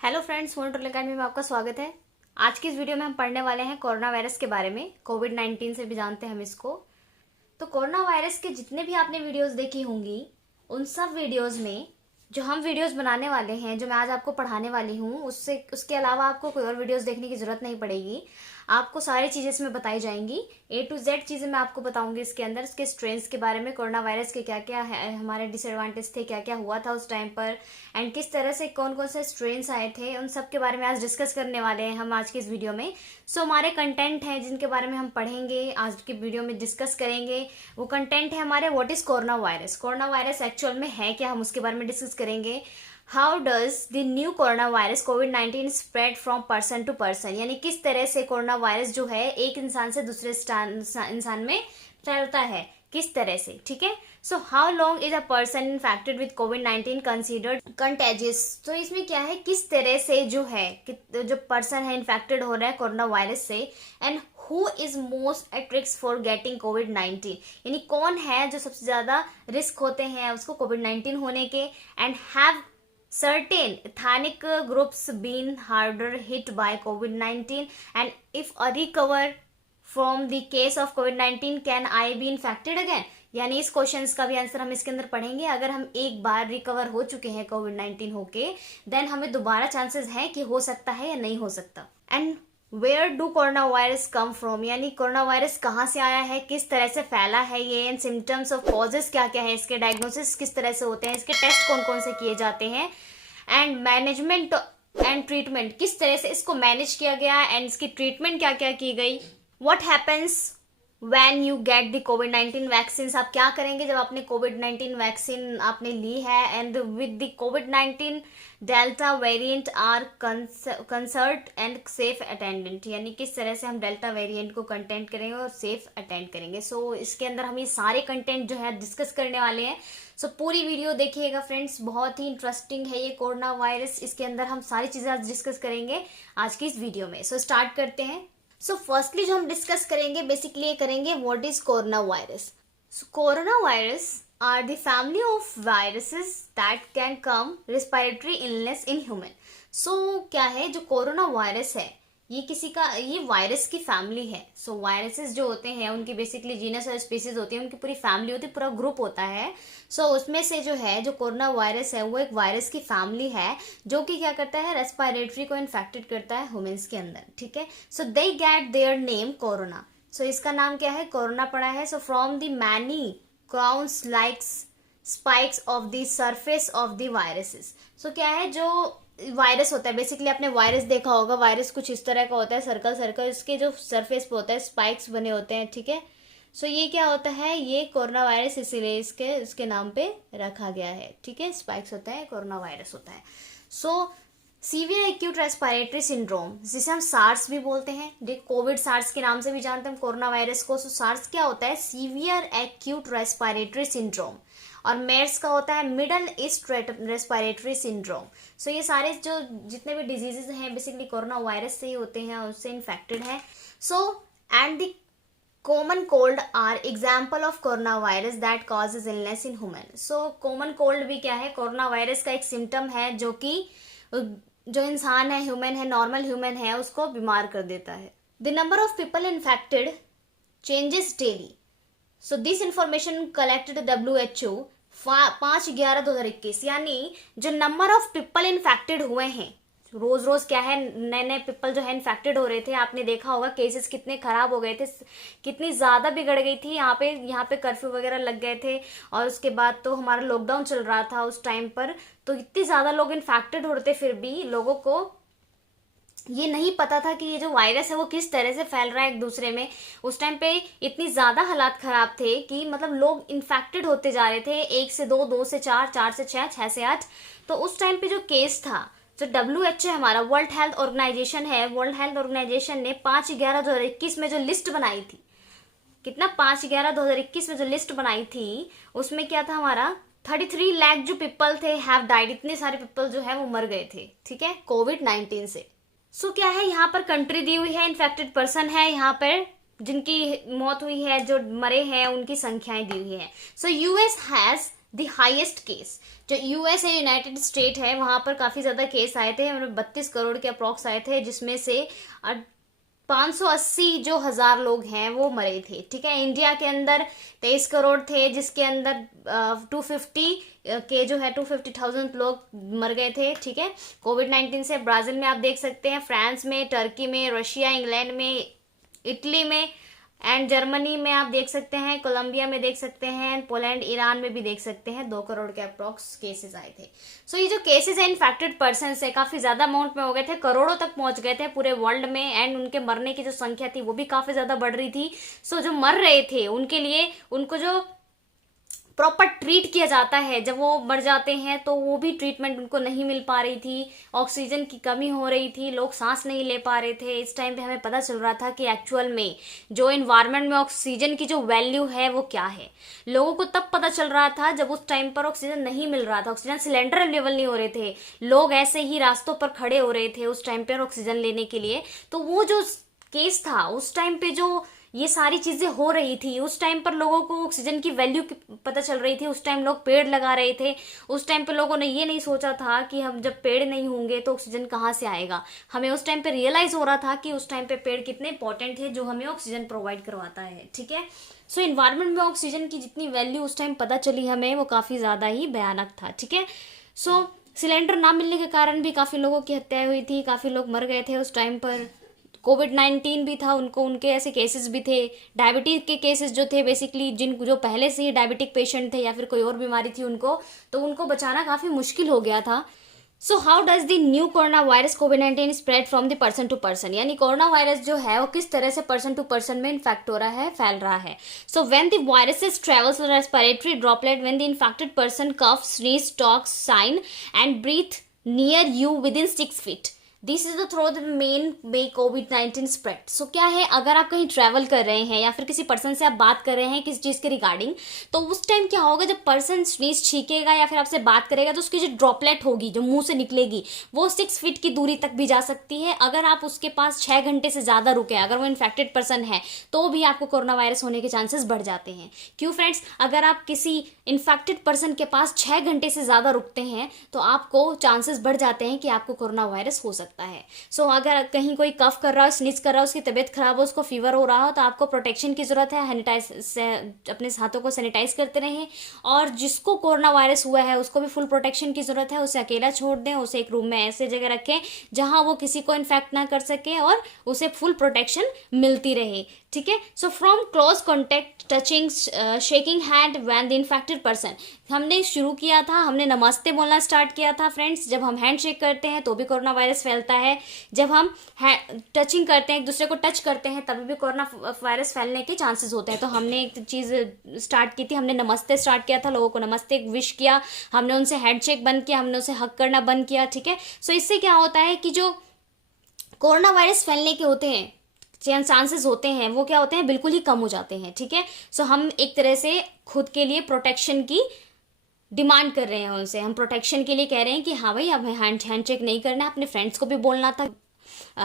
Hello friends, मोनोटोल academy में आपका स्वागत है। आज की इस वीडियो में हम पढ़ने वाले हैं कोरोना वायरस के बारे में। कोविड-19 से भी जानते हैं हम इसको। तो कोरोना वायरस के जितने भी आपने वीडियोस देखी होंगी, उन सब वीडियोस में जो हम वीडियोस बनाने वाले हैं, जो मैं आज आपको पढ़ाने वाली हूँ, उसके अलावा आपको कोई और वीडियोस देखने की जरूरत नहीं पड़ेगी। आपको सारी चीज़ें इसमें बताई जाएंगी। A to Z चीज़ें मैं आपको बताऊंगी इसके अंदर, इसके स्ट्रेन्स के बारे में, कोरोना वायरस के क्या क्या है, हमारे डिसएडवांटेज थे, क्या क्या हुआ था उस टाइम पर, एंड किस तरह से कौन कौन से स्ट्रेन्स आए थे, उन सब के बारे में आज डिस्कस करने वाले हैं हम आज की इस वीडियो में। सो हमारे कंटेंट हैं जिनके बारे में हम पढ़ेंगे, आज की वीडियो में डिस्कस करेंगे। वो कंटेंट है हमारे what is corona virus, corona virus actual में है क्या, हम उसके बारे में डिस्कस करेंगे। How does the new corona virus कोविड-19 spread from person to person, यानी किस तरह से कोरोना वायरस जो है एक इंसान से दूसरे इंसान में फैलता है, किस तरह से, ठीक है। सो how long is a person infected with कोविड-19 कंसिडर्ड कंटेजियस। तो इसमें क्या है, किस तरह से जो है जो पर्सन है इन्फेक्टेड हो रहा है कोरोना वायरस से, and who is most at risk for getting कोविड-19, यानी कौन है जो सबसे ज्यादा रिस्क होते हैं उसको कोविड-19 होने के, and have certain ethnic groups been harder hit by COVID-19, and if I recover from the case of COVID-19 can I be infected again। यानी इस क्वेश्चंस का भी आंसर हम इसके अंदर पढ़ेंगे। अगर हम एक बार रिकवर हो चुके हैं कोविड-19 होके, देन हमें दोबारा चांसेस है कि हो सकता है या नहीं हो सकता। And where do corona virus come from, यानी कोरोना वायरस कहाँ से आया है, किस तरह से फैला है ये, एंड सिम्टम्स ऑफ कॉजेस क्या क्या है, इसके डायग्नोसिस किस तरह से होते हैं, इसके टेस्ट कौन कौन से किए जाते हैं, एंड मैनेजमेंट एंड ट्रीटमेंट किस तरह से इसको मैनेज किया गया, एंड इसकी ट्रीटमेंट क्या क्या की गई। What happens when you get the covid vaccine, आप क्या करेंगे जब आपने कोविड-19 वैक्सीन आपने ली है, एंड विद द कोविड-19 delta variant are concert and safe attendant, यानी किस तरह से हम डेल्टा वेरिएंट को कंटेंट करेंगे और सेफ अटेंड करेंगे। सो इसके अंदर हम ये सारे कंटेंट जो है डिस्कस करने वाले हैं। सो पूरी वीडियो देखिएगा फ्रेंड्स, बहुत ही इंटरेस्टिंग है ये कोरोना वायरस। इसके अंदर हम सारी चीजें आज डिस्कस करेंगे आज की इस वीडियो में। सो स्टार्ट करते हैं। सो फर्स्टली जो हम डिस्कस करेंगे बेसिकली ये करेंगे what is corona virus. So corona virus are the family of viruses that can come respiratory illness in human. So क्या है जो कोरोना वायरस है, ये वायरस की फैमिली है। सो वायरसेस जो होते हैं उनकी बेसिकली जीनस और स्पीसीज होती है, उनकी पूरी फैमिली होती है, पूरा ग्रुप होता है। सो उसमें से जो है जो कोरोना वायरस है वो एक वायरस की फैमिली है जो कि क्या करता है, रेस्पिरेटरी को इन्फेक्टेड करता है ह्यूमंस के अंदर, ठीक है। So they get their name corona. So इसका नाम क्या है, कोरोना पड़ा है। So from the many crowns like spikes of the surface of the viruses. So क्या है जो वायरस होता है, बेसिकली आपने वायरस देखा होगा, वायरस कुछ इस तरह का होता है, सर्कल सर्कल, इसके जो सरफेस पे होता है स्पाइक्स बने होते हैं, ठीक है। सो ये क्या होता है, ये कोरोना वायरस इसीलिए इसके नाम पे रखा गया है, ठीक है। स्पाइक्स होता है, कोरोना वायरस होता है। सो सीवियर एक्यूट रेस्पिरेटरी सिंड्रोम, जिसे हम सार्स भी बोलते हैं, कोविड सार्स के नाम से भी जानते हैं कोरोना वायरस को। सो सार्स क्या होता है, सीवियर एक्यूट रेस्पिरेटरी सिंड्रोम, और मेर्स का होता है मिडल ईस्ट रेस्पिरेटरी सिंड्रोम। सो ये सारे जो जितने भी डिजीजेस हैं बेसिकली कोरोना वायरस से ही होते हैं, उससे इन्फेक्टेड है। So and the common cold are example of corona virus that causes illness in human. So common cold भी क्या है, कोरोना वायरस का एक सिम्टम है जो कि जो इंसान है, ह्यूमन है, नॉर्मल ह्यूमन है, उसको बीमार कर देता है। The number of people infected changes daily. So this information collected WHO 5/11/2021, यानी जो नंबर ऑफ पीपल इन्फेक्टेड हुए हैं, रोज रोज क्या है, नए नए पीपल जो है इन्फेक्टेड हो रहे थे। आपने देखा होगा केसेस कितने खराब हो गए थे, कितनी ज्यादा बिगड़ गई थी। यहाँ पे कर्फ्यू वगैरह लग गए थे, और उसके बाद तो हमारा लॉकडाउन चल रहा था उस टाइम पर, तो इतनी ज्यादा लोग इन्फेक्टेड हो रहे थे, फिर भी लोगों को ये नहीं पता था कि ये जो वायरस है वो किस तरह से फैल रहा है एक दूसरे में। उस टाइम पे इतनी ज्यादा हालात खराब थे कि मतलब लोग इन्फेक्टेड होते जा रहे थे, 1 से 2, 2 से 4, 4 से 6, 6 से 8। तो उस टाइम पे जो केस था, जो WHO हमारा वर्ल्ड हेल्थ ऑर्गेनाइजेशन है, वर्ल्ड हेल्थ ऑर्गेनाइजेशन ने 5/11/2021 में जो लिस्ट बनाई थी, कितना 5/11/2021 में जो लिस्ट बनाई थी, उसमें क्या था हमारा 33 लाख जो पीपल थे हैव डाइड, इतने सारे पीपल जो है वो मर गए थे, ठीक है, कोविड-19 से। सो क्या है, यहाँ पर कंट्री दी हुई है, इन्फेक्टेड पर्सन है, यहाँ पर जिनकी मौत हुई है, जो मरे हैं, उनकी संख्याएं दी हुई है। सो US has the highest case जो यूएस है, यूनाइटेड स्टेट है, वहां पर काफी ज्यादा केस आए थे, 32 करोड़ के अप्रॉक्स आए थे, जिसमें से 580 जो हजार लोग हैं वो मरे थे। ठीक है, इंडिया के अंदर 23 करोड़ थे, जिसके अंदर 250 के जो है 250,000 लोग मर गए थे। ठीक है, कोविड-19 से। ब्राजील में आप देख सकते हैं, फ्रांस में, टर्की में, रशिया, इंग्लैंड में, इटली में एंड जर्मनी में आप देख सकते हैं, कोलंबिया में देख सकते हैं, पोलैंड, ईरान में भी देख सकते हैं, 2 करोड़ के अप्रॉक्स केसेस आए थे। सो ये जो केसेस है इन्फेक्टेड पर्सन से काफी ज्यादा अमाउंट में हो गए थे, करोड़ों तक पहुंच गए थे पूरे वर्ल्ड में, एंड उनके मरने की जो संख्या थी वो भी काफी ज्यादा बढ़ रही थी। सो जो मर रहे थे उनके लिए उनको जो प्रॉपर ट्रीट किया जाता है, जब वो मर जाते हैं तो वो भी ट्रीटमेंट उनको नहीं मिल पा रही थी, ऑक्सीजन की कमी हो रही थी, लोग सांस नहीं ले पा रहे थे। इस टाइम पे हमें पता चल रहा था कि एक्चुअल में जो इन्वायरमेंट में ऑक्सीजन की जो वैल्यू है वो क्या है। लोगों को तब पता चल रहा था जब उस टाइम पर ऑक्सीजन नहीं मिल रहा था, ऑक्सीजन सिलेंडर अवेलेबल नहीं हो रहे थे, लोग ऐसे ही रास्तों पर खड़े हो रहे थे उस टाइम पर ऑक्सीजन लेने के लिए। तो वो जो केस था उस टाइम पे, जो ये सारी चीजें हो रही थी उस टाइम पर, लोगों को ऑक्सीजन की वैल्यू पता चल रही थी। उस टाइम लोग पेड़ लगा रहे थे, उस टाइम पे लोगों ने ये नहीं सोचा था कि हम जब पेड़ नहीं होंगे तो ऑक्सीजन कहाँ से आएगा। हमें उस टाइम पे रियलाइज हो रहा था कि उस टाइम पे पेड़ कितने इंपॉर्टेंट है, जो हमें ऑक्सीजन प्रोवाइड करवाता है। ठीक है, सो इन्वायरमेंट में ऑक्सीजन की जितनी वैल्यू उस टाइम पता चली हमें, वो काफी ज्यादा ही भयानक था। ठीक है, सो सिलेंडर ना मिलने के कारण भी काफी लोगों की हत्या हुई थी, काफी लोग मर गए थे उस टाइम पर। कोविड-19 भी था, उनके ऐसे केसेस भी थे। डायबिटीज के केसेस जो थे, बेसिकली जो पहले से ही डायबिटिक पेशेंट थे या फिर कोई और बीमारी थी उनको बचाना काफी मुश्किल हो गया था। So how does the new corona virus कोविड-19 spread from the person to person, यानी कोरोना वायरस जो है वो किस तरह से पर्सन टू पर्सन में इन्फेक्ट हो रहा है, फैल रहा है। So when the viruses travels respiratory droplet, when the infected person cough, sneeze, talk, sign and breathe near you with in 6 feet, this is the through the main way कोविड-19 spread. सो क्या है, अगर आप कहीं ट्रैवल कर रहे हैं या फिर किसी पर्सन से आप बात कर रहे हैं किसी चीज के रिगार्डिंग, तो उस टाइम क्या होगा, जब पर्सन स्नीज छींकेगा या फिर आपसे बात करेगा तो उसकी जो ड्रॉपलेट होगी जो मुंह से निकलेगी वो 6 feet की दूरी तक भी जा सकती है। अगर आप उसके पास 6 घंटे से ज्यादा रुके, अगर वो इन्फेक्टेड पर्सन है, तो भी आपको कोरोना वायरस होने के चांसेस बढ़ जाते हैं। क्यों फ्रेंड्स, अगर आप किसी इन्फेक्टेड पर्सन के पास 6 घंटे से ज्यादा रुकते हैं तो आपको चांसेस बढ़ जाते हैं कि आपको कोरोना वायरस हो सकता है। सो अगर कहीं कोई कफ कर रहा हो, स्नीज कर रहा हो, उसकी तबीयत खराब हो, उसको फीवर हो रहा हो, तो आपको प्रोटेक्शन की जरूरत है। अपने हाथों को सैनिटाइज करते रहें, और जिसको कोरोना वायरस हुआ है उसको भी फुल प्रोटेक्शन की जरूरत है। उसे अकेला छोड़ दें, उसे एक रूम में ऐसे जगह रखें जहां वो किसी को इन्फेक्ट ना कर सके और उसे फुल प्रोटेक्शन मिलती रहे। ठीक है, so from close contact, touching, shaking hand when the infected person, हमने शुरू किया था, हमने नमस्ते बोलना स्टार्ट किया था फ्रेंड्स। जब हम हैंड शेक करते हैं तो भी कोरोना वायरस फैलता है, जब हम टचिंग करते हैं, एक दूसरे को टच करते हैं, तभी भी कोरोना वायरस फैलने के चांसेस होते हैं। तो हमने एक चीज स्टार्ट की थी, हमने नमस्ते स्टार्ट किया था, लोगों को नमस्ते विश किया, हमने उनसे हैंडशेक बंद किया, हमने उसे हक करना बंद किया। ठीक है, सो इससे क्या होता है कि जो कोरोना वायरस फैलने के होते हैं चांसेस होते हैं, वो क्या होते हैं, बिल्कुल ही कम हो जाते हैं। ठीक है, सो हम एक तरह से खुद के लिए प्रोटेक्शन की डिमांड कर रहे हैं उनसे, हम प्रोटेक्शन के लिए कह रहे हैं कि हाँ भाई हमें हैंडशेक नहीं करना, अपने फ्रेंड्स को भी बोलना था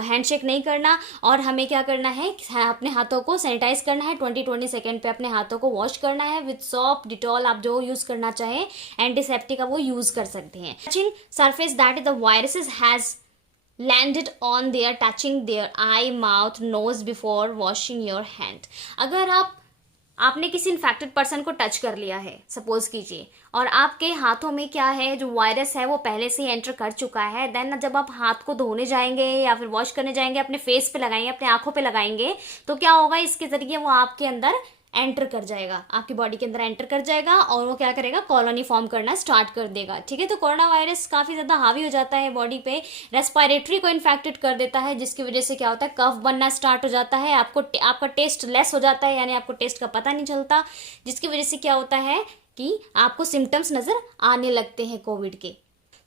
हैंडशेक नहीं करना, और हमें क्या करना है, अपने हाथों को सैनिटाइज करना है, 20-20 सेकेंड पे अपने हाथों को वॉश करना है विद सॉप, डिटॉल, आप जो यूज करना चाहें, एंटीसेप्टिक का वो यूज कर सकते हैं। Touching surface that the viruses has landed on their, touching their eye, mouth, nose before washing your hand। अगर आपने किसी इन्फेक्टेड पर्सन को टच कर लिया है, सपोज कीजिए, और आपके हाथों में क्या है, जो वायरस है वो पहले से ही एंटर कर चुका है, देन जब आप हाथ को धोने जाएंगे या फिर वॉश करने जाएंगे, अपने फेस पे लगाएंगे, अपने आंखों पे लगाएंगे, तो क्या होगा, इसके जरिए वो आपके अंदर एंटर कर जाएगा, आपकी बॉडी के अंदर एंटर कर जाएगा, और वो क्या करेगा, कॉलोनी फॉर्म करना स्टार्ट कर देगा। ठीक है, तो कोरोना वायरस काफी ज्यादा हावी हो जाता है बॉडी पे, रेस्पिरेटरी को इन्फेक्टेड कर देता है, जिसकी वजह से क्या होता है, कफ बनना स्टार्ट हो जाता है, आपका टेस्ट लेस हो जाता है, यानी आपको टेस्ट का पता नहीं चलता, जिसकी वजह से क्या होता है कि आपको सिम्टम्स नजर आने लगते हैं कोविड के।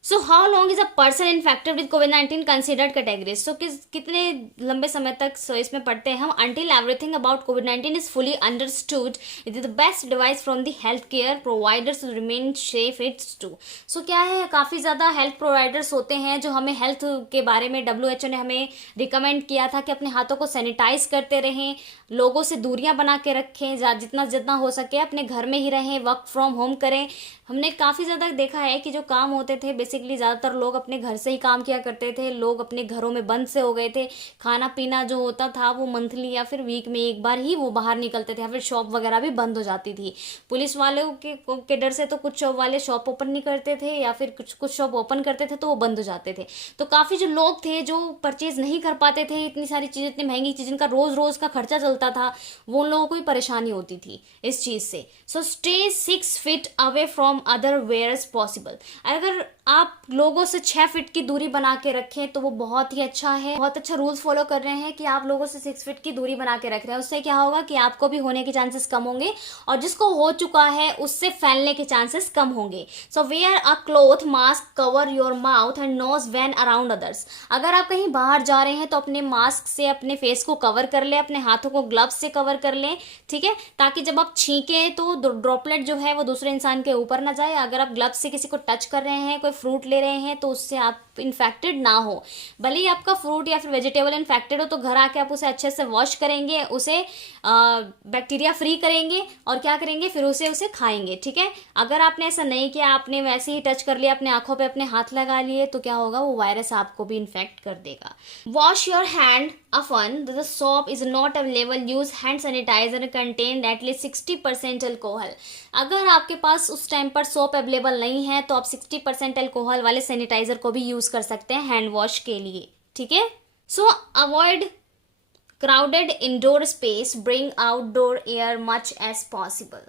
So how long is a person infected with कोविड-19 कंसिडर्ड कैटेगरीज। सो कितने लंबे समय तक इसमें पढ़ते हैं हम। अंटिल एवरीथिंग अबाउट कोविड-19 is fully understood it is the best advice from the health care providers to remain safe it's to. So क्या है, काफ़ी ज़्यादा हेल्थ प्रोवाइडर्स होते हैं जो हमें हेल्थ के बारे में WHO ने हमें रिकमेंड किया था कि अपने हाथों को सैनिटाइज करते रहें, लोगों से दूरियां बना के रखें, जितना जितना हो सके अपने घर में ही रहें, वर्क फ्रॉम होम करें। हमने काफ़ी ज़्यादा देखा है कि जो काम होते थे बेसिकली ज़्यादातर लोग अपने घर से ही काम किया करते थे, लोग अपने घरों में बंद से हो गए थे। खाना पीना जो होता था वो मंथली या फिर वीक में एक बार ही वो बाहर निकलते थे, या फिर शॉप वगैरह भी बंद हो जाती थी। पुलिस वालों के डर से तो कुछ शॉप वाले शॉप ओपन नहीं करते थे, या फिर कुछ शॉप ओपन करते थे तो वो बंद हो जाते थे। तो काफ़ी जो लोग थे जो परचेज नहीं कर पाते थे इतनी सारी चीज़ें, इतनी महंगी चीज़, जिनका रोज़ रोज़ का खर्चा चलता था, वो लोगों को ही परेशानी होती थी इस चीज़ से। So stay 6 feet away from other where as possible. अगर आप लोगों से 6 फीट की दूरी बना के रखें तो वो बहुत ही अच्छा है। बहुत अच्छा रूल्स फॉलो कर रहे हैं कि आप लोगों से 6 फीट की दूरी बना के रख रहे हैं। उससे क्या होगा कि आपको भी होने के चांसेस कम होंगे और जिसको हो चुका है उससे फैलने के चांसेस कम होंगे। So wear a cloth mask cover your mouth and nose when around others. अगर आप कहीं बाहर जा रहे हैं तो अपने मास्क से अपने फेस को कवर कर लें, अपने हाथों को ग्लव्स से कवर कर लें, ठीक है, ताकि जब आप छींकें तो ड्रॉपलेट जो है वो दूसरे इंसान के ऊपर ना जाए। अगर आप ग्लव्स से किसी को टच कर रहे हैं, कोई फ्रूट ले रहे हैं, तो उससे आप इन्फेक्टेड ना हो। भले ही आपका फ्रूट या फिर वेजिटेबल इन्फेक्टेड हो तो घर आके आप उसे अच्छे से वॉश करेंगे, उसे बैक्टीरिया फ्री करेंगे और क्या करेंगे, फिर उसे खाएंगे, ठीक है। अगर आपने ऐसा नहीं किया, आपने वैसे ही टच कर लिया, अपने आंखों पे अपने हाथ लगा लिए, तो क्या होगा, वो वायरस आपको भी इन्फेक्ट कर देगा। Wash your hand often the soap is not available, use hand sanitizer contain at least 60% alcohol. अगर आपके पास उस टाइम पर सोप अवेलेबल नहीं है तो आप 60% अल्कोहल वाले सैनिटाइजर को भी यूज कर सकते हैं हैंड वॉश के लिए, ठीक है। So avoid crowded indoor space, bring outdoor air much as possible.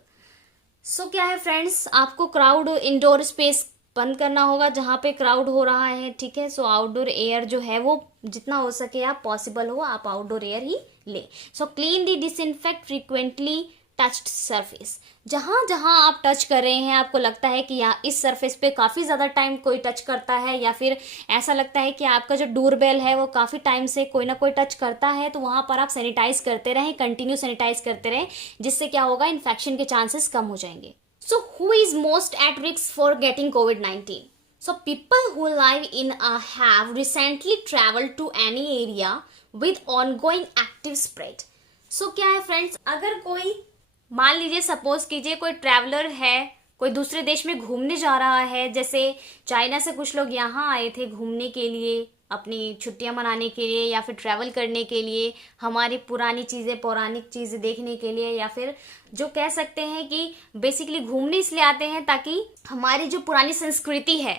So क्या है फ्रेंड्स, आपको क्राउड इंडोर स्पेस बंद करना होगा जहाँ पे क्राउड हो रहा है, ठीक है। सो आउटडोर एयर जो है वो जितना हो सके आप पॉसिबल हो आप आउटडोर एयर ही ले। So clean the disinfect frequently touched surface. जहाँ जहाँ आप टच कर रहे हैं, आपको लगता है कि यहाँ इस सरफेस पे काफ़ी ज़्यादा टाइम कोई टच करता है, या फिर ऐसा लगता है कि आपका जो डोरबेल है वो काफ़ी टाइम से कोई ना कोई टच करता है, तो वहाँ पर आप सैनिटाइज करते रहें, कंटिन्यू सैनिटाइज करते रहें, जिससे क्या होगा, इन्फेक्शन के चांसेस कम हो जाएंगे। So who is most at risk for getting COVID-19? So people who live in have recently traveled to any area with ongoing active spread. So क्या है फ्रेंड्स, अगर कोई मान लीजिए सपोज कीजिए कोई ट्रैवलर है, कोई दूसरे देश में घूमने जा रहा है, जैसे चाइना से कुछ लोग यहाँ आए थे घूमने के लिए, अपनी छुट्टियां मनाने के लिए, या फिर ट्रैवल करने के लिए, हमारी पुरानी चीज़ें पौराणिक चीज़ें देखने के लिए, या फिर जो कह सकते हैं कि बेसिकली घूमने इसलिए आते हैं ताकि हमारी जो पुरानी संस्कृति है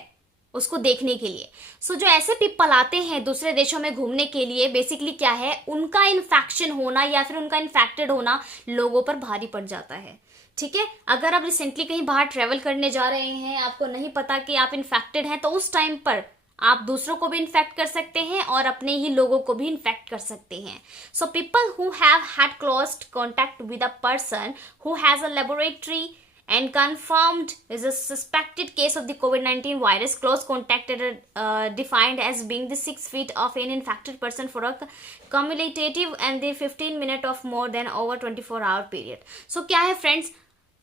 उसको देखने के लिए। सो जो ऐसे पीपल आते हैं दूसरे देशों में घूमने के लिए, बेसिकली क्या है, उनका इन्फेक्शन होना या फिर उनका इन्फेक्टेड होना लोगों पर भारी पड़ जाता है, ठीक है। अगर आप रिसेंटली कहीं बाहर ट्रेवल करने जा रहे हैं, आपको नहीं पता कि आप इन्फेक्टेड हैं, तो उस टाइम पर आप दूसरों को भी इन्फेक्ट कर सकते हैं और अपने ही लोगों को भी इन्फेक्ट कर सकते हैं। So people who have had close contact with a person who has a laboratory and confirmed is a suspected case of the COVID-19 virus, close contact defined as being the 6 feet of an infected person for a cumulative and the 15 minute of more than over 24-hour period. So क्या है friends,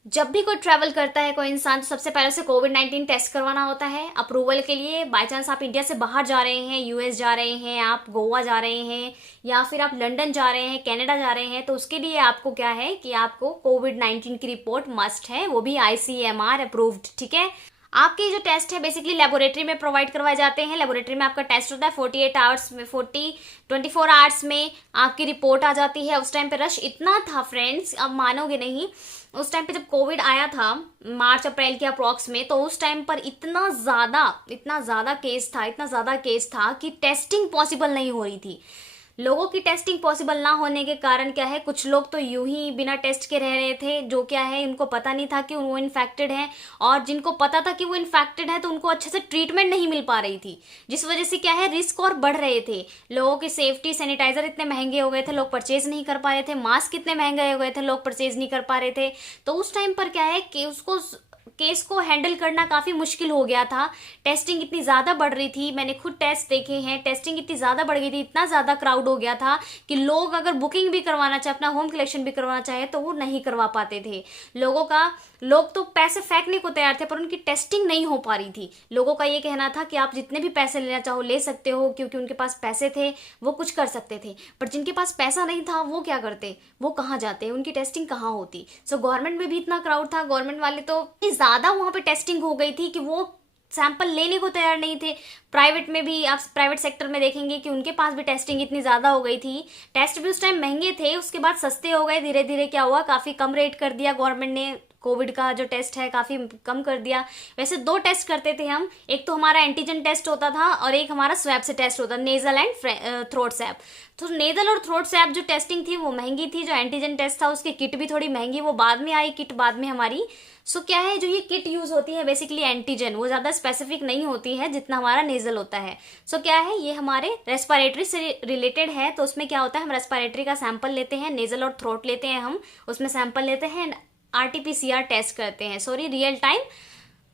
जब भी कोई travel करता है कोई इंसान, तो सबसे पहले उसे कोविड-19 टेस्ट करवाना होता है अप्रूवल के लिए। बाय चांस आप इंडिया से बाहर जा रहे हैं, यूएस जा रहे हैं, आप गोवा जा रहे हैं, या फिर आप लंदन जा रहे हैं, कनाडा जा रहे हैं, तो उसके लिए आपको क्या है कि आपको कोविड-19 की रिपोर्ट मस्ट है, वो भी ICMR अप्रूव्ड, ठीक है। आपके जो टेस्ट है बेसिकली लेबोरेटरी में प्रोवाइड करवाए जाते हैं। लेबोरेटरी में आपका टेस्ट होता है 48 आवर्स में, 24 आवर्स में आपकी रिपोर्ट आ जाती है। उस टाइम पे रश इतना था फ्रेंड्स, अब मानोगे नहीं, उस टाइम पे जब कोविड आया था मार्च अप्रैल के अप्रॉक्स में, तो उस टाइम पर इतना ज़्यादा केस था कि टेस्टिंग पॉसिबल नहीं हो रही थी। लोगों की टेस्टिंग पॉसिबल ना होने के कारण क्या है, कुछ लोग तो यूं ही बिना टेस्ट के रह रहे थे, जो क्या है उनको पता नहीं था कि वो इन्फेक्टेड हैं, और जिनको पता था कि वो इन्फेक्टेड है तो उनको अच्छे से ट्रीटमेंट नहीं मिल पा रही थी, जिस वजह से क्या है रिस्क और बढ़ रहे थे। लोगों की सेफ्टी, सैनिटाइजर इतने महंगे हो गए थे, लोग परचेज नहीं कर पा रहे थे, मास्क इतने महंगे हो गए थे, लोग परचेज नहीं कर पा रहे थे। तो उस टाइम पर क्या है कि उसको केस को हैंडल करना काफ़ी मुश्किल हो गया था। टेस्टिंग इतनी ज़्यादा बढ़ रही थी, मैंने खुद टेस्ट देखे हैं, टेस्टिंग इतनी ज़्यादा बढ़ गई थी, इतना ज़्यादा क्राउड हो गया था कि लोग अगर बुकिंग भी करवाना चाहे, अपना होम कलेक्शन भी करवाना चाहे तो वो नहीं करवा पाते थे। लोग तो पैसे फेंकने को तैयार थे, पर उनकी टेस्टिंग नहीं हो पा रही थी। लोगों का ये कहना था कि आप जितने भी पैसे लेना चाहो ले सकते हो, क्योंकि उनके पास पैसे थे, वो कुछ कर सकते थे। पर जिनके पास पैसा नहीं था वो क्या करते, वो कहाँ जाते, उनकी टेस्टिंग कहाँ होती। सो गवर्नमेंट में भी इतना क्राउड था, गवर्नमेंट वाले तो इतनी ज़्यादा वहाँ पे टेस्टिंग हो गई थी कि वो सैंपल लेने को तैयार नहीं थे। प्राइवेट में भी, आप प्राइवेट सेक्टर में देखेंगे कि उनके पास भी टेस्टिंग इतनी ज़्यादा हो गई थी। टेस्ट भी उस टाइम महंगे थे, उसके बाद सस्ते हो गए। धीरे धीरे क्या हुआ, काफ़ी कम रेट कर दिया गवर्नमेंट ने, कोविड का जो टेस्ट है काफ़ी कम कर दिया। वैसे 2 टेस्ट करते थे हम, एक तो हमारा एंटीजन टेस्ट होता था और एक हमारा स्वैब से टेस्ट होता, नेजल एंड थ्रोट स्वैब। तो नेजल और थ्रोट स्वैब जो टेस्टिंग थी वो महंगी थी, जो एंटीजन टेस्ट था उसकी किट भी थोड़ी महंगी, वो बाद में आई किट, बाद में हमारी। सो क्या है, जो ये किट यूज होती है बेसिकली एंटीजन, वो ज़्यादा स्पेसिफिक नहीं होती है जितना हमारा नेजल होता है। सो क्या है, ये हमारे रेस्पिरेटरी से रिलेटेड है। तो उसमें क्या होता है, हम रेस्पिरेटरी का सैंपल लेते हैं, नेजल और थ्रोट लेते हैं, हम उसमें सैंपल लेते हैं, RT-PCR टेस्ट करते हैं, real time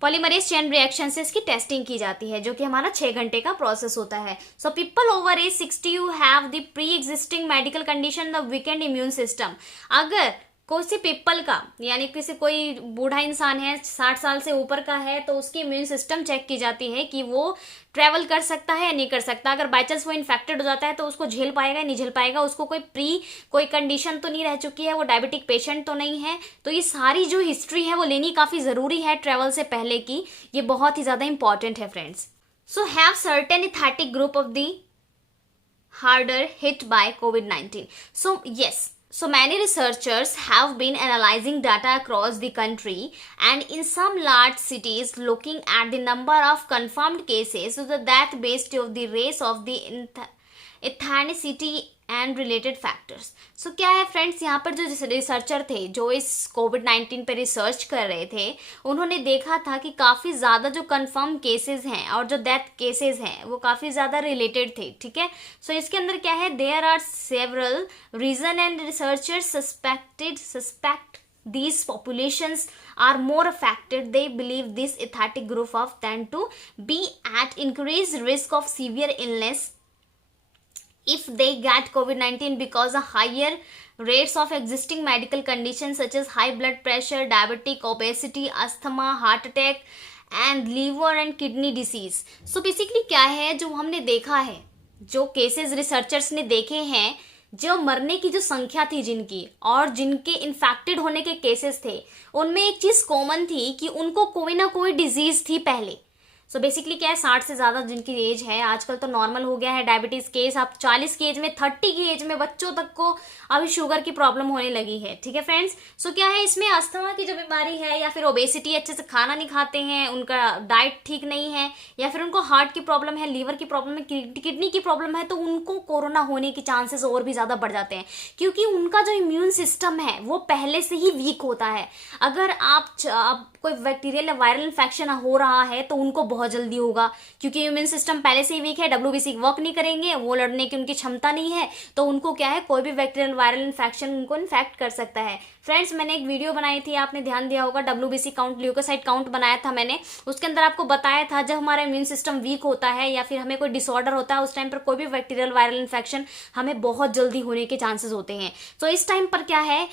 polymerase chain reaction से इसकी टेस्टिंग की जाती है, जो कि हमारा 6 घंटे का प्रोसेस होता है। So people over age 60 you have the pre existing medical condition the weekend immune system. अगर किसी पीपल का, यानी किसी कोई बूढ़ा इंसान है, 60 साल से ऊपर का है, तो उसकी इम्यून सिस्टम चेक की जाती है कि वो ट्रैवल कर सकता है या नहीं कर सकता। अगर बाई चांस वो इन्फेक्टेड हो जाता है तो उसको झेल पाएगा नहीं झेल पाएगा, उसको कोई कंडीशन तो नहीं रह चुकी है, वो डायबिटिक पेशेंट तो नहीं है। तो ये सारी जो हिस्ट्री है वो लेनी काफ़ी ज़रूरी है ट्रैवल से पहले की, ये बहुत ही ज़्यादा इंपॉर्टेंट है friends. So have certain ethnic group of the harder hit by COVID-19. So yes, so many researchers have been analyzing data across the country and in some large cities looking at the number of confirmed cases, so the death based of the race of the ethnicity and related factors. So क्या है friends, यहाँ पर जो researcher थे जो इस COVID-19 पे research कर रहे थे, उन्होंने देखा था कि काफ़ी ज़्यादा जो कंफर्म केसेस हैं और जो डेथ केसेस हैं वो काफ़ी ज़्यादा रिलेटेड थे। ठीक है, सो इसके अंदर क्या है, there are several reason and researchers suspect these populations are more affected. They believe this ethnic group of tend to be at increased risk of severe illness if they get COVID-19 because of higher rates of existing medical conditions such as high blood pressure, diabetic, obesity, asthma, heart attack and liver and kidney disease. So basically क्या है, जो हमने देखा है, जो cases researchers ने देखे हैं, जो मरने की जो संख्या थी जिनकी और जिनके इन्फेक्टेड होने के केसेस थे, उनमें एक चीज़ कॉमन थी कि उनको कोई ना कोई डिजीज़ थी पहले। सो बेसिकली क्या है, 60 से ज़्यादा जिनकी एज है, आजकल तो नॉर्मल हो गया है डायबिटीज़ केस, आप 40 की एज में, 30 की एज में बच्चों तक को अभी शुगर की प्रॉब्लम होने लगी है। ठीक है फ्रेंड्स, सो क्या है, इसमें अस्थमा की जो बीमारी है या फिर ओबेसिटी, अच्छे से खाना नहीं खाते हैं, उनका डाइट ठीक नहीं है, या फिर उनको हार्ट की प्रॉब्लम है, लीवर की प्रॉब्लम है, किडनी की प्रॉब्लम है, तो उनको कोरोना होने के चांसेस और भी ज़्यादा बढ़ जाते हैं, क्योंकि उनका जो इम्यून सिस्टम है वो पहले से ही वीक होता है। अगर आप कोई बैक्टीरियल या वायरल इन्फेक्शन हो रहा है तो उनको बहुत जल्दी होगा, क्योंकि इम्यून सिस्टम पहले से ही वीक है, WBC वर्क नहीं करेंगे, वो लड़ने की उनकी क्षमता नहीं है, तो उनको क्या है, कोई भी बैक्टीरियल वायरल इन्फेक्शन उनको इन्फेक्ट कर सकता है। फ्रेंड्स, मैंने एक वीडियो बनाई थी, आपने ध्यान दिया होगा, WBC काउंट, ल्यूकोसाइट काउंट बनाया था मैंने, उसके अंदर आपको बताया था जब हमारा इम्यून सिस्टम वीक होता है या फिर हमें कोई डिसऑर्डर होता है, उस टाइम पर कोई भी बैक्टीरियल वायरल इन्फेक्शन हमें बहुत जल्दी होने के चांसेस होते हैं। तो इस टाइम पर क्या है,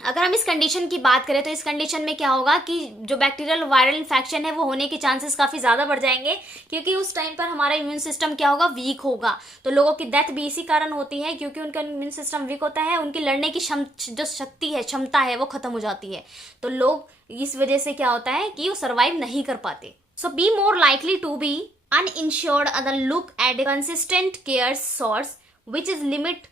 अगर हम इस कंडीशन की बात करें तो इस कंडीशन में क्या होगा कि जो बैक्टीरियल वायरल इन्फेक्शन है वो होने के चांसेस काफ़ी ज़्यादा बढ़ जाएंगे, क्योंकि उस टाइम पर हमारा इम्यून सिस्टम क्या होगा, वीक होगा। तो लोगों की डेथ भी इसी कारण होती है, क्योंकि उनका इम्यून सिस्टम वीक होता है, उनकी लड़ने की जो शक्ति है, क्षमता है, वो खत्म हो जाती है। तो लोग इस वजह से क्या होता है कि वो सर्वाइव नहीं कर पाते। So be more likely to be uninsured other look at a consistent care source which is limit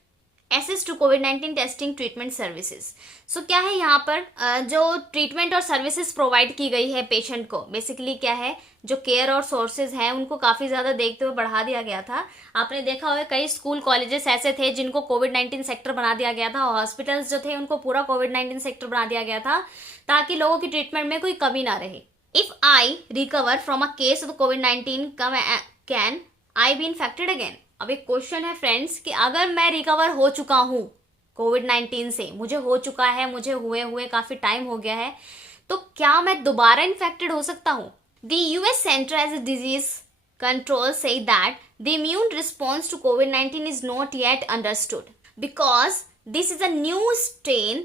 access to COVID-19 testing treatment services. So क्या है, यहाँ पर जो ट्रीटमेंट और सर्विसेज प्रोवाइड की गई है पेशेंट को, बेसिकली क्या है, जो केयर और सोर्सेज हैं उनको काफ़ी ज़्यादा देखते हुए बढ़ा दिया गया था। आपने देखा होगा कई स्कूल कॉलेजेस ऐसे थे जिनको COVID-19 सेक्टर बना दिया गया था, हॉस्पिटल्स जो थे उनको पूरा COVID-19 सेक्टर बना दिया गया था, ताकि लोगों की ट्रीटमेंट में कोई कमी ना रहे। If I recover from a case of COVID-19 can I be infected again. अब एक क्वेश्चन है फ्रेंड्स कि अगर मैं रिकवर हो चुका हूँ COVID-19 से, मुझे हो चुका है, मुझे हुए काफ़ी टाइम हो गया है, तो क्या मैं दोबारा इन्फेक्टेड हो सकता हूँ? The US Center as a Disease Control say that the immune response to COVID-19 is not yet understood. Because this is a new strain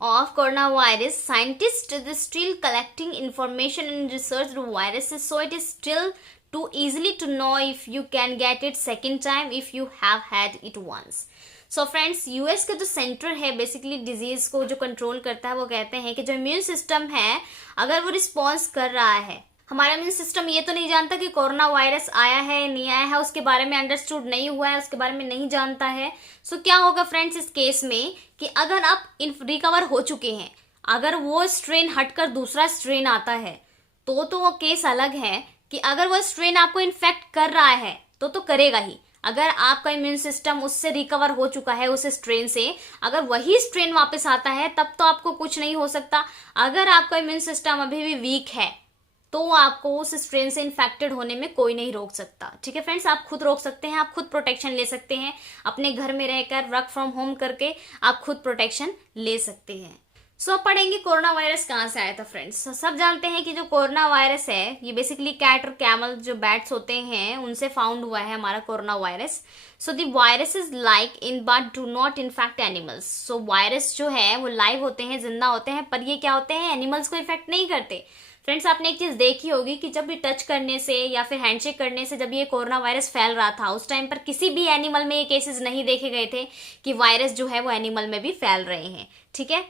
of coronavirus, scientists are still collecting information and research through viruses, so it is still too easily to know if you can get it second time if you have had it once. So friends, US का जो centre है basically disease को जो control करता है, वो कहते हैं कि जो इम्यून सिस्टम है अगर वो रिस्पॉन्स कर रहा है, हमारा इम्यून सिस्टम ये तो नहीं जानता कि कोरोना वायरस आया है नहीं आया है, उसके बारे में अंडरस्टूड नहीं हुआ है, उसके बारे में नहीं जानता है। सो क्या होगा फ्रेंड्स इस केस में कि अगर आप रिकवर हो चुके हैं, अगर वो स्ट्रेन हटकर दूसरा स्ट्रेन आता है तो वो केस अलग है कि अगर वो स्ट्रेन आपको इन्फेक्ट कर रहा है तो करेगा ही। अगर आपका इम्यून सिस्टम उससे रिकवर हो चुका है उस स्ट्रेन से, अगर वही स्ट्रेन वापस आता है तब तो आपको कुछ नहीं हो सकता। अगर आपका इम्यून सिस्टम अभी भी वीक है तो आपको उस स्ट्रेन से इन्फेक्टेड होने में कोई नहीं रोक सकता। ठीक है फ्रेंड्स, आप खुद रोक सकते हैं, आप खुद प्रोटेक्शन ले सकते हैं, अपने घर में रहकर वर्क फ्रॉम होम करके आप खुद प्रोटेक्शन ले सकते हैं। सो अब पढ़ेंगे कोरोना वायरस कहाँ से आया था फ्रेंड्स। सब जानते हैं कि जो कोरोना वायरस है ये बेसिकली कैट और कैमल जो बैट्स होते हैं उनसे फाउंड हुआ है हमारा corona virus. So the virus is like in but do not infect animals. So virus जो है वो लाइव होते हैं, जिंदा होते हैं, पर ये क्या होते हैं, एनिमल्स को इफेक्ट नहीं करते। फ्रेंड्स, आपने एक चीज देखी होगी कि जब भी टच करने से या फिर हैंडशेक करने से जब ये कोरोना वायरस फैल रहा था उस टाइम पर किसी भी एनिमल में ये केसेस नहीं देखे गए थे कि वायरस जो है वो एनिमल में भी फैल रहे हैं। ठीक है,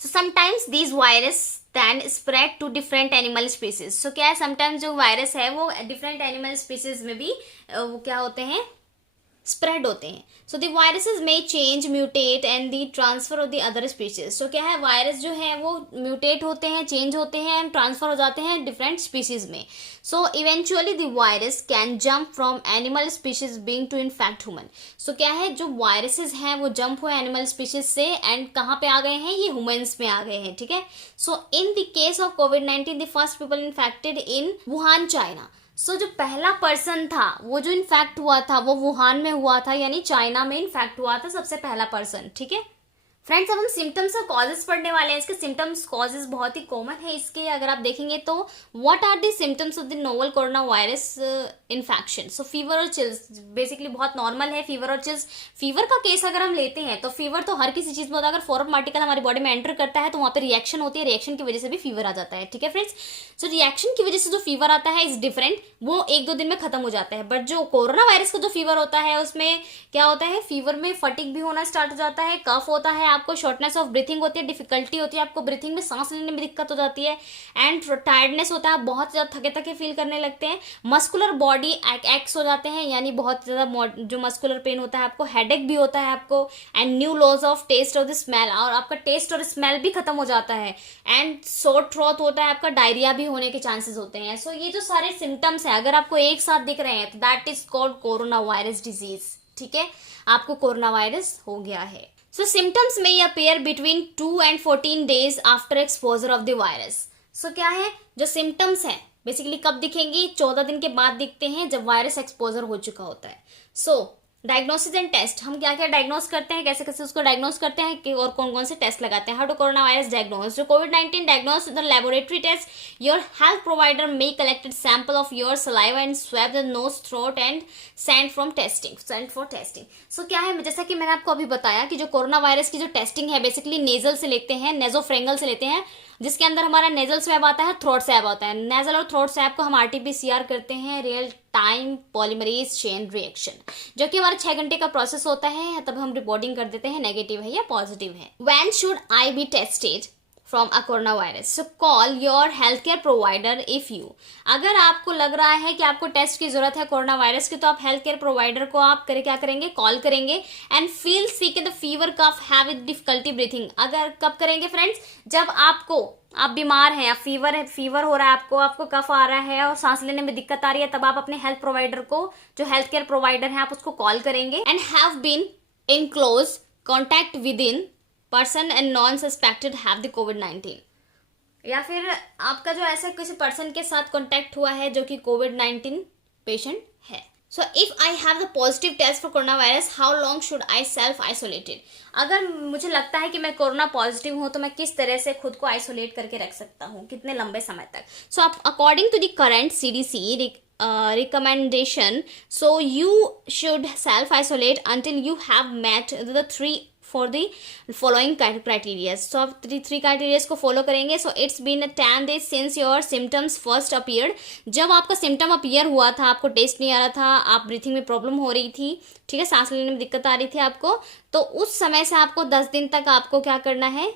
so sometimes these virus then spread to different animal species. so क्या है, sometimes जो वायरस है वो different animal species में भी वो क्या होते हैं, स्प्रेड होते हैं। सो द वायरसेस में change, mutate and the transfer of the other species. So क्या है, वायरस जो है वो म्यूटेट होते हैं, चेंज होते हैं एंड ट्रांसफर हो जाते हैं डिफरेंट स्पीशीज में। So eventually the virus can jump from animal species being to infect human. So क्या है, जो वायरसेस हैं वो जंप हुए एनिमल स्पीशीज से एंड कहाँ पे आ गए हैं, ये ह्यूमंस में आ गए हैं। ठीक है, so in the case of कोविड-19 the first people infected in Wuhan, China. So जो पहला पर्सन था वो जो इन्फेक्ट हुआ था वो वुहान में हुआ था, यानी चाइना में इन्फेक्ट हुआ था सबसे पहला पर्सन। ठीक है फ्रेंड्स, अब हम सिम्टम्स और कॉजेज पढ़ने वाले हैं। इसके सिम्टम्स कॉजेज बहुत ही कॉमन है इसके, अगर आप देखेंगे तो what are the symptoms of the novel corona virus infection. So fever और चिल्स बेसिकली बहुत नॉर्मल है, फीवर और चिल्स। फीवर का केस अगर हम लेते हैं तो फीवर तो हर किसी चीज में होता है, अगर फॉरेन पार्टिकल हमारी बॉडी में एंटर करता है तो वहां पर रिएक्शन होती है, रिएक्शन की वजह से भी फीवर आ जाता है। ठीक है फ्रेंड्स, सो रिएक्शन की वजह से जो फीवर आता है इज डिफरेंट, वो 1-2 दिन में खत्म हो जाता है। बट जो कोरोना वायरस का जो फीवर होता है उसमें क्या होता है, फीवर में फटीग भी होना स्टार्ट हो जाता है, कफ होता है, आपको शॉर्टनेस ऑफ ब्रीथिंग होती है, डिफिकल्टी होती है, आपको ब्रीथिंग में सांस लेने में दिक्कत हो जाती है एंड टायर्डनेस होता है, बहुत ज्यादा थके थके फील करने लगते हैं, मस्कुलर बॉडी एक्स हो जाते हैं, यानी बहुत ज्यादा जो मस्कुलर पेन होता है आपको, हेडेक भी होता है आपको, and new loss of taste of the smell, और आपका टेस्ट और स्मेल भी खत्म हो जाता है, एंड सोर थ्रोट होता है, आपका डायरिया भी होने के चांसेस होते हैं। सो ये जो सारे सिम्टम्स है अगर आपको एक साथ दिख रहे हैं तो that is called corona virus disease. ठीक है, आपको कोरोना वायरस हो गया है। So symptoms may appear between 2 and 14 days after exposure of the virus. So क्या है, जो symptoms हैं बेसिकली कब दिखेंगी, 14 दिन के बाद दिखते हैं जब वायरस एक्सपोजर हो चुका होता है। सो डायग्नोसिस एंड टेस्ट, हम क्या क्या डायग्नोस करते हैं, कैसे कैसे उसको डायग्नोस करते हैं कि और कौन कौन से टेस्ट लगाते हैं। How to corona virus diagnose, जो कोविड-19 diagnose the laboratory test, your health provider may collected sample of your saliva and swab the nose, throat and send for testing. So क्या है, जैसा कि मैंने आपको अभी बताया कि जो कोरोना वायरस की जो टेस्टिंग है बेसिकली नेजल से लेते हैं, नेजोफ्रेंगल से लेते हैं, जिसके अंदर हमारा नेजल स्वैब आता है, थ्रोट स्वैब आता है। नेजल और थ्रोट स्वैब को हम आरटीपीसीआर करते हैं, real time polymerase chain reaction, जो कि हमारा 6 घंटे का प्रोसेस होता है, तब हम रिपोर्टिंग कर देते हैं नेगेटिव है या पॉजिटिव है। When should I be tested from a corona virus, so call your health care provider if you, अगर आपको लग रहा है कि आपको टेस्ट की जरूरत है कोरोना वायरस की तो आप हेल्थ केयर प्रोवाइडर को आप क्या करेंगे, कॉल करेंगे। And feel sick the fever, cough, have difficulty breathing, अगर कब करेंगे फ्रेंड्स, जब आप बीमार हैं, फीवर हो रहा है, आपको कफ आ रहा है और सांस लेने में दिक्कत आ रही है, तब आप अपने हेल्थ प्रोवाइडर को, जो हेल्थ केयर प्रोवाइडर है, आप उसको कॉल करेंगे। And have been in close contact with in person and non suspected have the कोविड-19, या फिर आपका जो ऐसा किसी पर्सन के साथ कॉन्टैक्ट हुआ है जो कि कोविड-19 पेशेंट है। So if I have the positive test for corona virus, how long should I self isolated? अगर मुझे लगता है कि मैं कोरोना पॉजिटिव हूँ तो मैं किस तरह से खुद को आइसोलेट करके रख सकता हूँ, कितने लंबे समय तक? So according to the current CDC recommendation, so you should self isolate until you have met the three for the following criteria. So आप थ्री क्राइटेरियाज को फॉलो करेंगे. So it's been 10 days since your symptoms first appeared. जब आपका symptom appear हुआ था, आपको test नहीं आ रहा था, आप ब्रीथिंग में प्रॉब्लम हो रही थी, ठीक है, सांस लेने में दिक्कत आ रही थी आपको, तो उस समय से आपको 10 दिन तक आपको क्या करना है,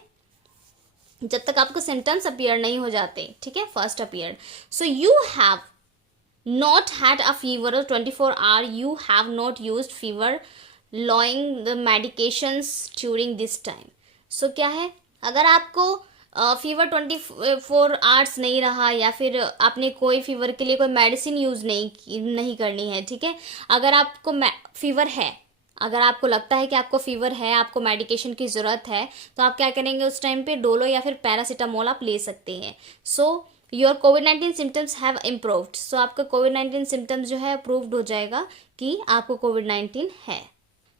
जब तक आपको सिम्टम्स अपीयर नहीं हो जाते, ठीक है, first appear. So you have not had a fever 24 hour, you have not used fever lowering the medications during this time. So क्या है, अगर आपको फीवर 24 आवर्स नहीं रहा, या फिर आपने कोई फीवर के लिए कोई मेडिसिन यूज़ नहीं करनी है, ठीक है, अगर आपको फीवर है, अगर आपको लगता है कि आपको फीवर है, आपको मेडिकेशन की ज़रूरत है, तो आप क्या करेंगे उस टाइम पे, डोलो या फिर पैरासीटामोल आप ले सकते हैं. सो योर कोविड-19 सिम्टम्स हैव इम्प्रूव्ड. सो आपका कोविड-19 सिम्टम्स जो है अप्रूव्ड हो जाएगा कि आपको कोविड-19 है.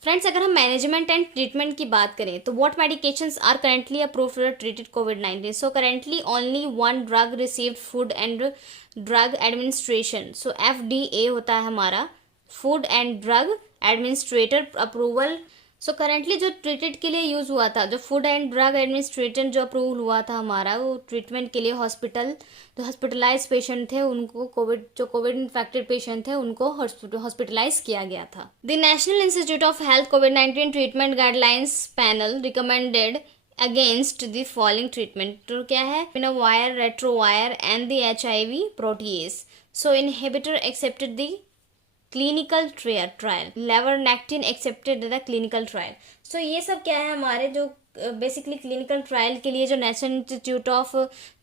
फ्रेंड्स, अगर हम मैनेजमेंट एंड ट्रीटमेंट की बात करें तो what medications are currently approved for treated कोविड-19? So currently only one drug received food and drug administration. So FDA होता है हमारा, food and drug administrator approval. So currently जो ट्रीटेड के लिए यूज़ हुआ था, जो फूड एंड ड्रग एडमिनिस्ट्रेटर जो अप्रूवल हुआ था हमारा, वो ट्रीटमेंट के लिए जो हॉस्पिटलाइज पेशेंट थे उनको कोविड इन्फेक्टेड पेशेंट थे उनको हॉस्पिटलाइज किया गया था. The national institute of health कोविड-19 treatment guidelines panel recommended against the following treatment. तो क्या है, pinovir, retrovir and the HIV protease. So inhibitor excepted the clinical trial, ivermectin excepted the clinical trial. So ये सब क्या है हमारे जो बेसिकली क्लिनिकल ट्रायल के लिए जो नेशनल इंस्टीट्यूट ऑफ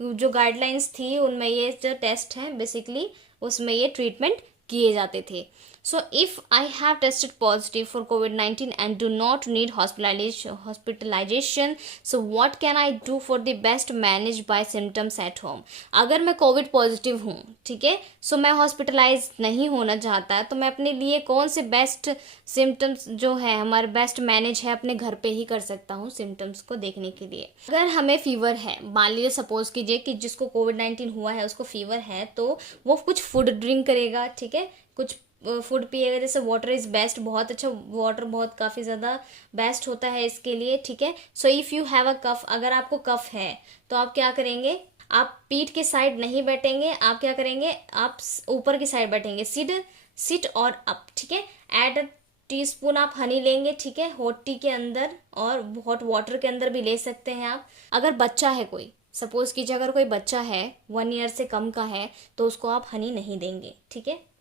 जो गाइडलाइंस थी उनमें ये जो टेस्ट हैं बेसिकली उसमें ये ट्रीटमेंट किए जाते थे. So if I have tested positive for COVID-19 and do not need hospitalization, so what can I do for the best manage by symptoms at home? अगर मैं कोविड पॉजिटिव हूँ, ठीक है, सो मैं हॉस्पिटलाइज नहीं होना चाहता, तो मैं अपने लिए कौन से बेस्ट सिम्टम्स जो है हमारे बेस्ट मैनेज है अपने घर पे ही कर सकता हूँ सिम्टम्स को देखने के लिए. अगर हमें फीवर है, मान लीजिए सपोज कीजिए कि जिसको कोविड-19 हुआ है उसको फीवर है, तो वो कुछ फूड ड्रिंक करेगा, ठीक है, कुछ फूड पिएगा, जैसे वाटर इज़ बेस्ट, बहुत अच्छा वाटर बहुत काफ़ी ज़्यादा बेस्ट होता है इसके लिए, ठीक है. So if you have a cough, अगर आपको कफ है तो आप क्या करेंगे, आप पीठ के साइड नहीं बैठेंगे, आप क्या करेंगे, आप ऊपर की साइड बैठेंगे, सिट और अप, ठीक है. ऐड अ टीस्पून आप हनी लेंगे, ठीक है, हॉट टी के अंदर और हॉट वाटर के अंदर भी ले सकते हैं आप. अगर बच्चा है कोई, सपोज कीजिए अगर कोई बच्चा है 1 ईयर से कम का है, तो उसको आप हनी नहीं देंगे, ठीक है.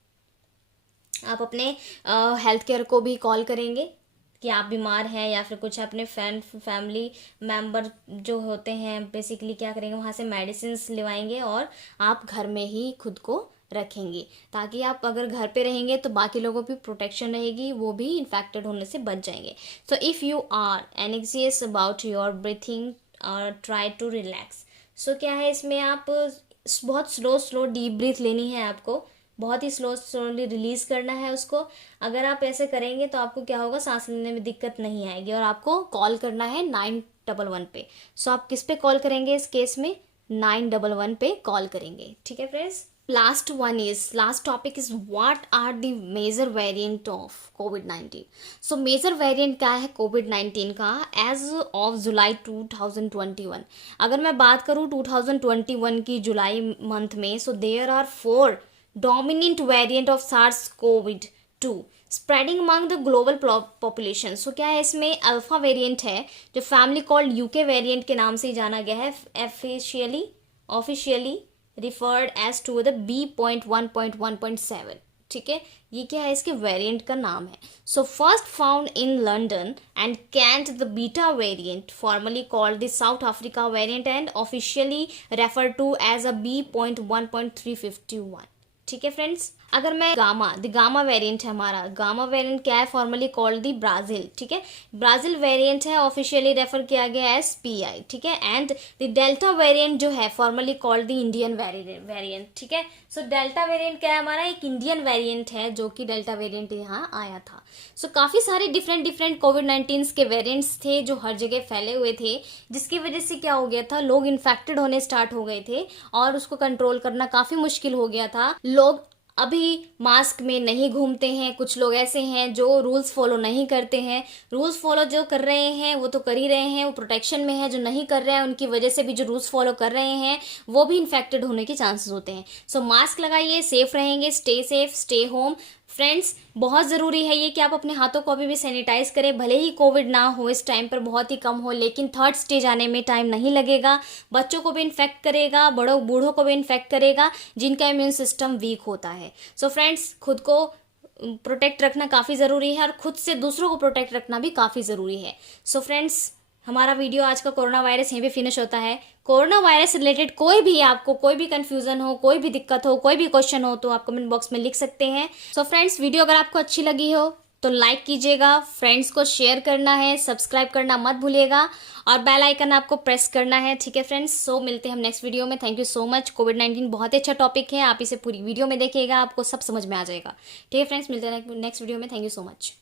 आप अपने हेल्थ केयर को भी कॉल करेंगे कि आप बीमार हैं, या फिर कुछ अपने फैमिली मेम्बर जो होते हैं बेसिकली क्या करेंगे, वहाँ से मेडिसिन्स लिवाएंगे और आप घर में ही खुद को रखेंगे, ताकि आप अगर घर पे रहेंगे तो बाकी लोगों की प्रोटेक्शन रहेगी, वो भी इन्फेक्टेड होने से बच जाएंगे. So if you are anxious about your breathing और ट्राई टू रिलैक्स. सो क्या है, इसमें आप बहुत स्लो डीप ब्रीथ लेनी है, आपको बहुत ही स्लोली रिलीज करना है उसको. अगर आप ऐसे करेंगे तो आपको क्या होगा, सांस लेने में दिक्कत नहीं आएगी. और आपको कॉल करना है 911 पे. सो आप किस पे कॉल करेंगे इस केस में, 911 पे कॉल करेंगे, ठीक है friends. Last topic is what are the major variant of कोविड-19. सो मेजर वेरिएंट क्या है कोविड-19 का एज ऑफ जुलाई 2021. अगर मैं बात करूँ 2021 की जुलाई मंथ में, so there are 4 dominant variant of SARS-CoV-2 spreading among the global population. So क्या है, इसमें अल्फा वेरिएंट है जो फैमिली कॉल्ड यूके वेरिएंट के नाम से जाना गया है, officially referred as to the B.1.1.7, ठीक है. ये क्या है, इसके वेरिएंट का नाम है. So first found in London and Kent the beta variant formerly called the South Africa variant and officially refer to as a B.1.351, ठीक है फ्रेंड्स. अगर मैं द गामा वेरिएंट है हमारा, गामा वेरिएंट क्या है, फॉर्मली कॉल्ड दी ब्राजील, ठीक है, ब्राजील वेरिएंट है, ऑफिशियली रेफर किया गया एज PI, ठीक है। एंड द डेल्टा वेरिएंट जो है formally called the Indian variant, ठीक है। सो डेल्टा वेरिएंट क्या है हमारा, एक इंडियन वेरिएंट है जो कि डेल्टा वेरिएंट यहाँ आया था। सो काफ़ी सारे डिफरेंट कोविड-19 के वेरिएंट्स थे जो हर जगह फैले हुए थे, जिसकी वजह से क्या हो गया था, लोग इन्फेक्टेड होने स्टार्ट हो गए थे और उसको कंट्रोल करना काफ़ी मुश्किल हो गया था। लोग अभी मास्क में नहीं घूमते हैं, कुछ लोग ऐसे हैं जो रूल्स फॉलो नहीं करते हैं। रूल्स फॉलो जो कर रहे हैं वो तो कर ही रहे हैं, वो प्रोटेक्शन में है। जो नहीं कर रहे हैं उनकी वजह से भी जो रूल्स फॉलो कर रहे हैं वो भी इन्फेक्टेड होने के चांसेस होते हैं। सो मास्क लगाइए, सेफ रहेंगे, stay safe, stay home. Friends, बहुत ज़रूरी है ये कि आप अपने हाथों को अभी भी सैनिटाइज करें। भले ही कोविड ना हो इस टाइम पर, बहुत ही कम हो, लेकिन थर्ड स्टेज आने में टाइम नहीं लगेगा। बच्चों को भी इन्फेक्ट करेगा, बूढ़ों को भी इन्फेक्ट करेगा जिनका इम्यून सिस्टम वीक होता है। सो फ्रेंड्स, खुद को प्रोटेक्ट रखना काफ़ी ज़रूरी है और खुद से दूसरों को प्रोटेक्ट रखना भी काफ़ी ज़रूरी है। सो फ्रेंड्स, हमारा वीडियो आज का कोरोना वायरस यहीं पे फिनिश होता है। कोरोना वायरस से रिलेटेड कोई भी आपको कोई भी कंफ्यूजन हो, कोई भी दिक्कत हो, कोई भी क्वेश्चन हो तो आप कमेंट बॉक्स में लिख सकते हैं। सो फ्रेंड्स, वीडियो अगर आपको अच्छी लगी हो तो लाइक कीजिएगा, फ्रेंड्स को शेयर करना है, सब्सक्राइब करना मत भूलिएगा और बेल आइकन आपको प्रेस करना है, ठीक है फ्रेंड्स। सो मिलते हैं हम नेक्स्ट वीडियो में। Thank you so much. कोविड-19 बहुत ही अच्छा टॉपिक है, आप इसे पूरी वीडियो में देखिएगा, आपको सब समझ में आ जाएगा, ठीक है फ्रेंड्स। मिलते हैं नेक्स्ट वीडियो में। Thank you so much.